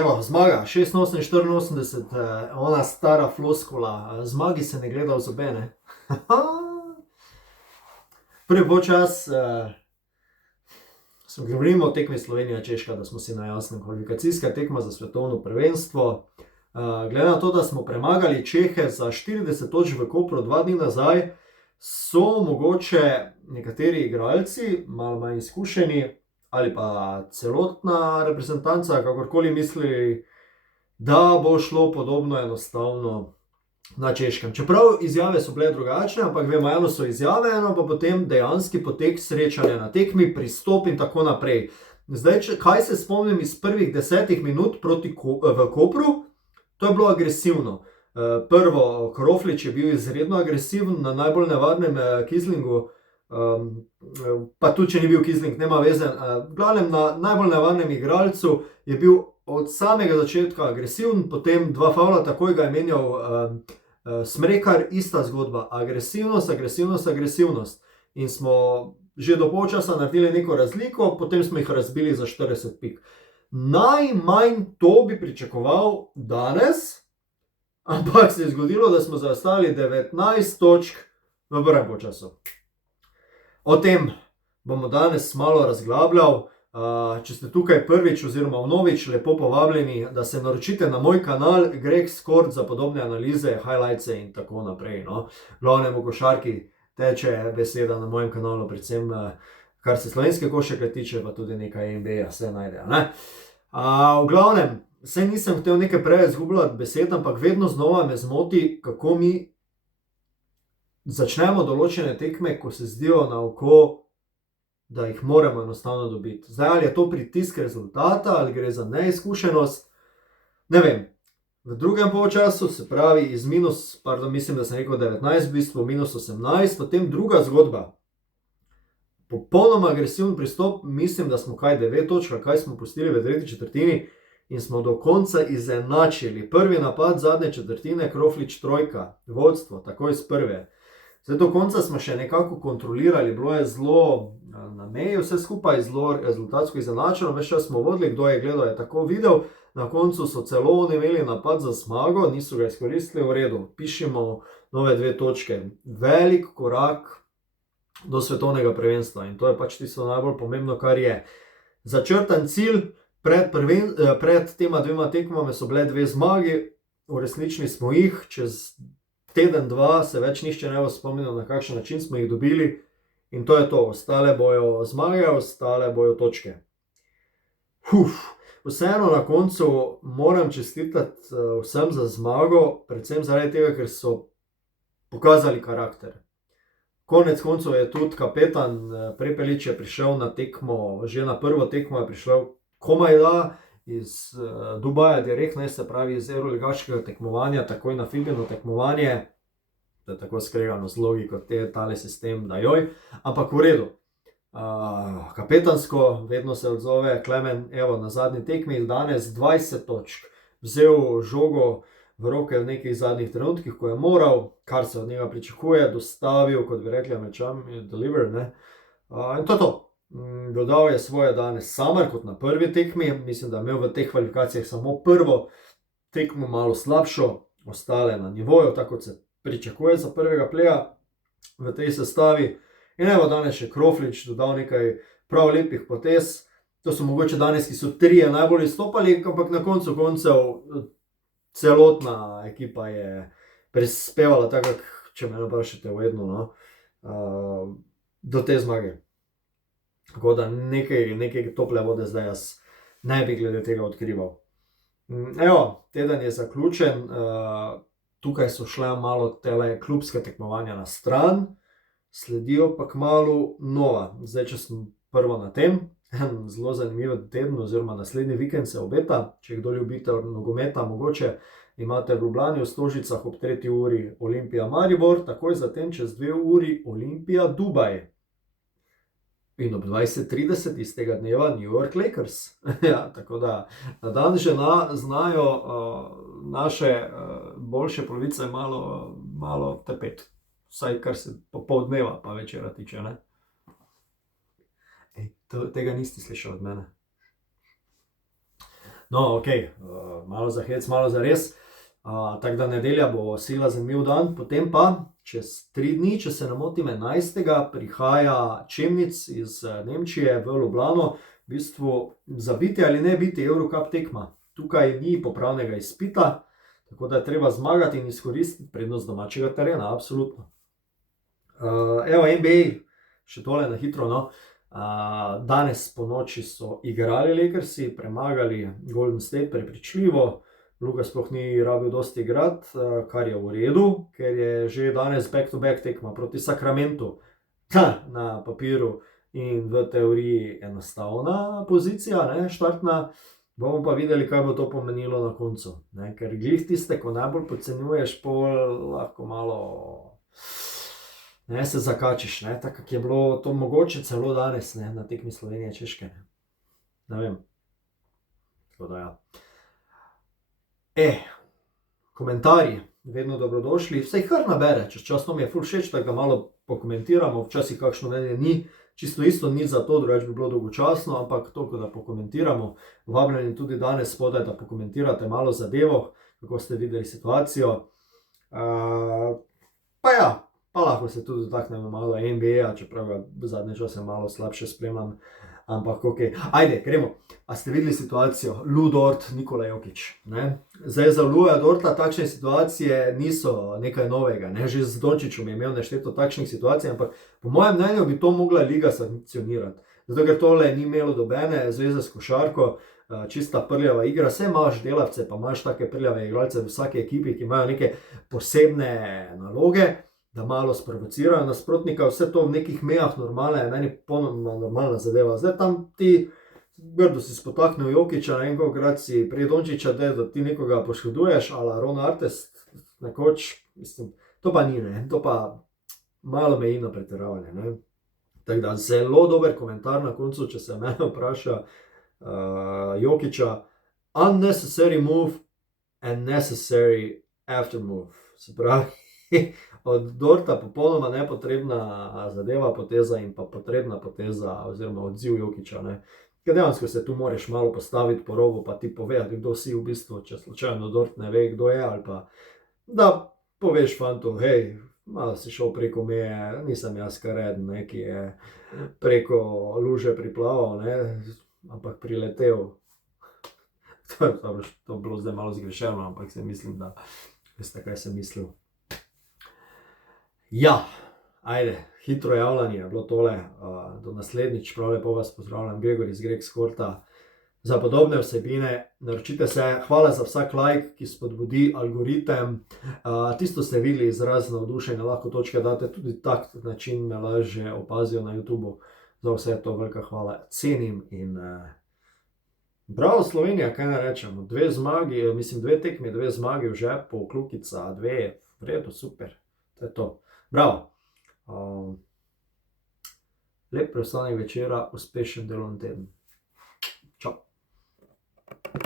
Evo, zmaga, 86-84, ona stara floskula, zmagi se ne gleda v zobe, ne. Prvi polčas, govorimo o tekmi Slovenija-Češka, da smo si na jasnem, kvalifikacijska tekma za svetovno prvenstvo. Glede na to, da smo premagali Čehe za 40 točk v Kopru 2 dni nazaj, so mogoče nekateri igralci, malo manj izkušeni, ali pa celotna reprezentanca, kakorkoli mislili, da bo šlo podobno enostavno na Češkem. Čeprav izjave so bile drugačne, ampak vemo, eno so izjave, eno pa potem dejanski potek srečanja na tekmi, pristop in tako naprej. Zdaj, kaj se spomnim iz prvih 10 minut v Kopru, to je bilo agresivno. Prvo, Kroflič je bil izredno agresiven na najbolj nevarnem Kislingu, pa tudi, če ni bil Kisling, nema veze. V glavnem, na najbolj nevarnem igralcu je bil od samega začetka agresiven, potem 2 favla, takoj ga je menjal Smrekar, ista zgodba. Agresivnost, agresivnost, agresivnost. In smo že do polčasa naredili neko razliko, potem smo jih razbili za 40 pik. Najmanj to bi pričakoval danes, ampak se je zgodilo, da smo zaostali 19 točk v prvem polčasu. O tem bomo danes malo razglabljal. Če ste tukaj prvič oziroma vnovič, lepo povabljeni, da se naročite na moj kanal Greg Skort za podobne analize, highlightse in tako naprej. No. Glavnem v košarki teče beseda na mojem kanalu, predvsem kar se slovenske košarke tiče, pa tudi nekaj NBA, vse najdejo. Ne? V glavnem, saj nisem hotel nekaj preveč izgubljati besed, ampak vedno znova me zmoti, kako mi začnemo določene tekme, ko se zdijo na oko, da jih moramo enostavno dobiti. Zdaj, ali je to pritisk rezultata, ali gre za neizkušenost, ne vem. V drugem polčasu, se pravi iz mislim, da sem rekel 19, v bistvu minus 18, potem druga zgodba. Popolnoma agresiven pristop, mislim, da smo 9 točk, kaj smo pustili v tretji četrtini in smo do konca izenačili. Prvi napad zadnje četrtine, Kroflič trojka, vodstvo, takoj iz prve. Zdaj do konca smo še nekako kontrolirali, bilo je zelo na meji vse skupaj, zelo rezultatsko izenačeno, več čas smo vodili, kdo je gledal, je tako videl, na koncu so celo oni imeli napad za zmago, niso ga izkoristili, v redu, pišemo nove 2 točke. Velik korak do svetovnega prvenstva in to je pač tisto najbolj pomembno, kar je. Začrtan cilj pred tema 2 tekmami so bile 2 zmagi, uresničili smo jih, čez teden, 2 se več nišče ne bo spomnil, na kakšen način smo jih dobili in to je to, ostale bojo zmage, ostale bojo točke. Vseeno na koncu moram čestitati vsem za zmago, predvsem zaradi tega, ker so pokazali karakter. Konec koncev je tudi kapetan Prepelič je prišel na tekmo, že na prvo tekmo je prišel komaj da iz Dubaja direktno, se pravi iz euroligaškega tekmovanja, takoj na Filipino tekmovanje, da je tako skregano z logiko tale sistem, da joj, ampak v redu. Kapetansko, vedno se odzove Klemen, evo na zadnji tekmi, danes 20 točk, vzel žogo v roke v nekih zadnjih trenutkih, ko je moral, kar se od njega pričakuje, dostavil, kot bi rekli Američani, deliver, ne. In to je to. Dodal je svoje danes Samar kot na prvi tekmi, mislim, da je imel v teh kvalifikacijah samo prvo tekmo malo slabšo, ostale na nivoju, tako kot se pričakuje za prvega pleja v tej sestavi. In evo danes še Kroflič dodal nekaj prav lepih potez, to so mogoče danes, ki so 3 najbolj izstopali, ampak na koncu koncev celotna ekipa je prispevala tako, če me vprašate vedno, no, do te zmage. Tako da nekaj tople vode zdaj jaz ne bi glede tega odkrival. Evo, teden je zaključen, tukaj so šle malo tele klubske tekmovanja na stran, sledijo pa kmalu nova. Zdaj, če sem prvo na tem, zelo zanimiv teden oziroma naslednji vikend se obeta, če kdo ljubite nogometa, mogoče imate v Ljubljani v Stožicah ob 3. uri Olimpija Maribor, takoj zatem čez 2 uri Olimpija Dubaj. In ob 20:30 iz tega dneva New York Lakers. Ja, tako da na dan žena znajo naše boljše polovice malo tepeti. Vsaj kar se popoldneva pa večera tiče, ne. Tega niste slišali od mene. No, ok, malo za hec, malo za res. Tako da nedelja bo sila zanimiv dan, potem pa čez 3 dni, če se ne motim, 11. prihaja Chemnitz iz Nemčije v Ljubljano, v bistvu za biti ali ne biti Eurocup tekma. Tukaj ni popravnega izpita, tako da je treba zmagati in izkoristiti prednost domačega terena, absolutno. Evo, NBA, še tole na hitro, no. Danes po noči so igrali Lakersi, premagali Golden State prepričljivo. Luka sploh ni rabil dosti igrati, kar je v redu, ker je že danes back-to-back tekma proti Sacramentu. Na papiru in v teoriji enostavna pozicija, ne, štartna. Bomo pa videli, kaj bo to pomenilo na koncu. Ne, ker glih tiste, ko najbolj podcenjuješ, pol lahko malo se zakačiš. Ne, tako je bilo to mogoče celo danes, ne, na tekmi Slovenije Češke. Ne vem. Tako da ja. Komentarji, vedno dobrodošli, vse kar nabere, čez čas to mi je ful všeč, tako da malo pokomentiramo, včasih kakšno mnenje ni, čisto isto ni za to, drugače bi bilo dolgočasno, ampak toliko, da pokomentiramo. Vabljeni tudi danes spodaj, da pokomentirate malo zadevo, kako ste videli situacijo. Pa ja, pa lahko se tudi dotaknemo malo NBA, čeprav ga v zadnje čase malo slabše spremljam. Ampak ok, ajde, gremo. A ste videli situacijo? Lu Dort, Nikola Jokić, ne? Zdaj za Luja Dorta takšne situacije niso nekaj novega, ne? Že z Dončićem je imel nešteto takšnih situacij, ampak po mojem mnenju bi to mogla liga sankcionirati. Zato, ker tole ni imelo dobene zveze s košarko, čista prljava igra, vse imaš delavce, pa imaš take prljave igralce v vsaki ekipi, ki imajo neke posebne naloge, da malo sprovocirajo nasprotnika, vse to v nekih mejah normalne, meni ponovno normalna zadeva. Zdaj tam ti grdo si spotaknil Jokića, enkrat si prej Dončića, da ti nekoga poškoduješ, ala Ron Artest, nekoč, mislim, to pa ni, ne, to pa malo meji na pretiravanje, ne. Tako da zelo dober komentar na koncu, če se mene vpraša Jokića, unnecessary move and necessary after move. Se pravi, od Dorta popolnoma nepotrebna zadeva, poteza in pa potrebna poteza oziroma odziv Jokića, ne. Ker dejansko se tu moraš malo postaviti po robu, pa ti povedati, kdo si v bistvu, če slučajno Dort ne ve, kdo je, ali pa da poveš fantu, hej, malo si šel preko meje, nisem jaz Kareden, ne, ki je preko luže priplaval, ne, ampak priletel. To bilo zdaj malo zgrešeno, ampak se mislim, da veste, kaj sem mislil. Ja, ajde, hitro javljanje je bilo tole, do naslednjič, prav lepo vas pozdravljam, Gregor iz Greg Sporta. Za podobne vsebine naročite se, hvala za vsak like, ki spodbudi algoritem. Tisto ste videli izraz navdušenja, lahko točke date, tudi tak način me lažje opazijo na YouTubeu. Za vse to velika hvala, cenim in bravo Slovenija, kaj ne rečemo, 2 zmagi, mislim 2 tekmi, 2 zmagi v žepu, kljukica, 2, v redu, super, to je to. Bravo. Lep preostanek večera, uspešen delovni teden.